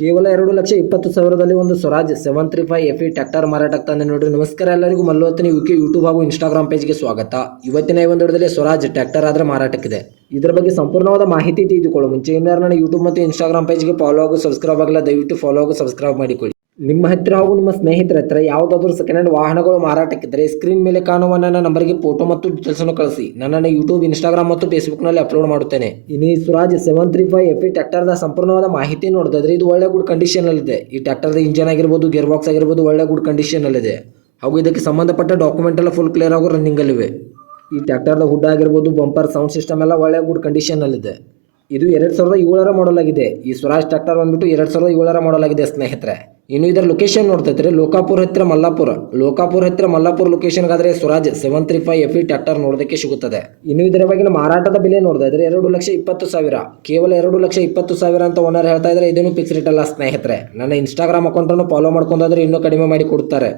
ಕೇವಲ 2,20,000ದಲ್ಲಿ ಒಂದು Swaraj 735 FE tractor ಮಾರಾಟಕ್ತಾನೆ ನೋಡ್ರಿ. ನಮಸ್ಕಾರ ಎಲ್ಲರಿಗೂ, ಮಲ್ಲೋತನಿ ಯುಕೆ ಯೂಟ್ಯೂಬ್ ಹಾಗೂ ಇನ್ಸ್ಟಾಗ್ರಾಮ್ ಪೇಜ್ಗೆ ಸ್ವಾಗತ. ಇವತ್ತಿನ ಈ ಒಂದು ವಿಡಿಯೋದಲ್ಲಿ ಸ್ವರಾಜ್ ಟ್ರ್ಯಾಕ್ಟರ್ ಆದರೆ ಮಾರಾಟಕ್ಕಿದೆ. ಇದರ ಬಗ್ಗೆ ಸಂಪೂರ್ಣವಾದ ಮಾಹಿತಿ ತಿಳಿದುಕೊಳ್ಳೋ ಮುಂಚೆ ಇನ್ನಾರು ನನ್ನ ಯೂಟ್ಯೂಬ್ ಮತ್ತು ಇನ್ಸ್ಟಾಗ್ರಾಮ್ ಪೇಜ್ಗೆ ಫಾಲೋ ಹಾಗೂ ಸಬ್ಸ್ಕ್ರೈಬ್ ಆಗಲ್ಲ, ದಯವಿಟ್ಟು ಫಾಲೋ ಹಾಗೂ ಸಬ್ಸ್ಕ್ರೈಬ್ ಮಾಡಿಕೊಳ್ಳಿ. ನಿಮ್ಮ ಹತ್ತಿರ ಹಾಗೂ ನಿಮ್ಮ ಸ್ನೇಹಿತರ ಹತ್ರ ಯಾವುದಾದ್ರೂ ಸೆಕೆಂಡ್ ಹ್ಯಾಂಡ್ ವಾಹನಗಳು ಮಾರಾಟಕ್ಕಿದ್ದರೆ ಸ್ಕ್ರೀನ್ ಮೇಲೆ ಕಾಣುವ ನನ್ನ ನಂಬರ್ಗೆ ಫೋಟೋ ಮತ್ತು ಡೀಟೇಲ್ಸನ್ನು ಕಳಿಸಿ. ನನ್ನನ್ನು ಯೂಟ್ಯೂಬ್, ಇನ್ಸ್ಟಾಗ್ರಾಮ್ ಮತ್ತು ಫೇಸ್ಬುಕ್ನಲ್ಲಿ ಅಪ್ಲೋಡ್ ಮಾಡುತ್ತೇನೆ. ಇನ್ನು ಈ ಸ್ವರಾಜ್ 735 FE ಟ್ರ್ಯಾಕ್ಟರ್ದ ಸಂಪೂರ್ಣವಾದ ಮಾಹಿತಿ ನೋಡಿದ್ರೆ ಇದು ಒಳ್ಳೆ ಗುಡ್ ಕಂಡೀಷನಲ್ಲಿದೆ. ಈ ಟ್ರ್ಯಾಕ್ಟರ್ದ ಇಂಜನ್ ಆಗಿರ್ಬೋದು, ಗೇರ್ ಬಾಕ್ಸ್ ಆಗಿರ್ಬೋದು ಒಳ್ಳೆ ಗುಡ್ ಕಂಡೀಷನಲ್ಲಿದೆ. ಹಾಗೂ ಇದಕ್ಕೆ ಸಂಬಂಧಪಟ್ಟ ಡಾಕ್ಯುಮೆಂಟ್ ಎಲ್ಲ ಫುಲ್ ಕ್ಲಿಯರ್ ಹಾಗೂ ರನ್ನಿಂಗಲ್ಲಿವೆ. ಈ ಟ್ರ್ಯಾಕ್ಟರ್ದ ಹುಡ್ ಆಗಿರ್ಬೋದು, ಬಂಪರ್, ಸೌಂಡ್ ಸಿಸ್ಟಮ್ ಎಲ್ಲ ಒಳ್ಳೆ ಗುಡ್ ಕಂಡೀಷನಲ್ಲಿದೆ. ಇದು 2007ರ ಮಾಡಲ್ ಆಗಿದೆ. ಈ ಸ್ವರಾಜ್ ಟ್ರ್ಯಾಕ್ಟರ್ ಬಂದ್ಬಿಟ್ಟು 2007ರ ಮಾಡಲ್ ಆಗಿದೆ ಸ್ನೇಹಿತರೆ. ಇನ್ನು ಇದರ ಲೊಕೇಶನ್ ನೋಡ್ತೈತ್ರಿ ಲೋಕಾಪುರ ಹತ್ತಿರ ಮಲ್ಲಾಪುರ ಲೊಕೇಶನ್ಗಾದರೆ ಸ್ವರಾಜ್ 735 FE ಟ್ರ್ಯಾಕ್ಟರ್ ನೋಡೋದಕ್ಕೆ ಸಿಗುತ್ತದೆ. ಇನ್ನು ಇದರ ಬಗ್ಗೆ ಮಾರಾಟದ ಬೆಲೆ ನೋಡಿದ್ರೆ 2,20,000, ಕೇವಲ 2,20,000 ಅಂತ ಓನರ್ ಹೇಳ್ತಾ ಇದ್ದಾರೆ. ಇದೇನು ಫಿಕ್ಸ್ ರೇಟ್ ಅಲ್ಲ ಸ್ನೇಹಿತರೆ. ನನ್ನ ಇನ್ಸ್ಟಾಗ್ರಾಮ್ ಅಕೌಂಟನ್ನು ಫಾಲೋ ಮಾಡ್ಕೊಂಡಾದ್ರೆ ಇನ್ನೂ ಕಡಿಮೆ ಮಾಡಿ ಕೊಡ್ತಾರೆ.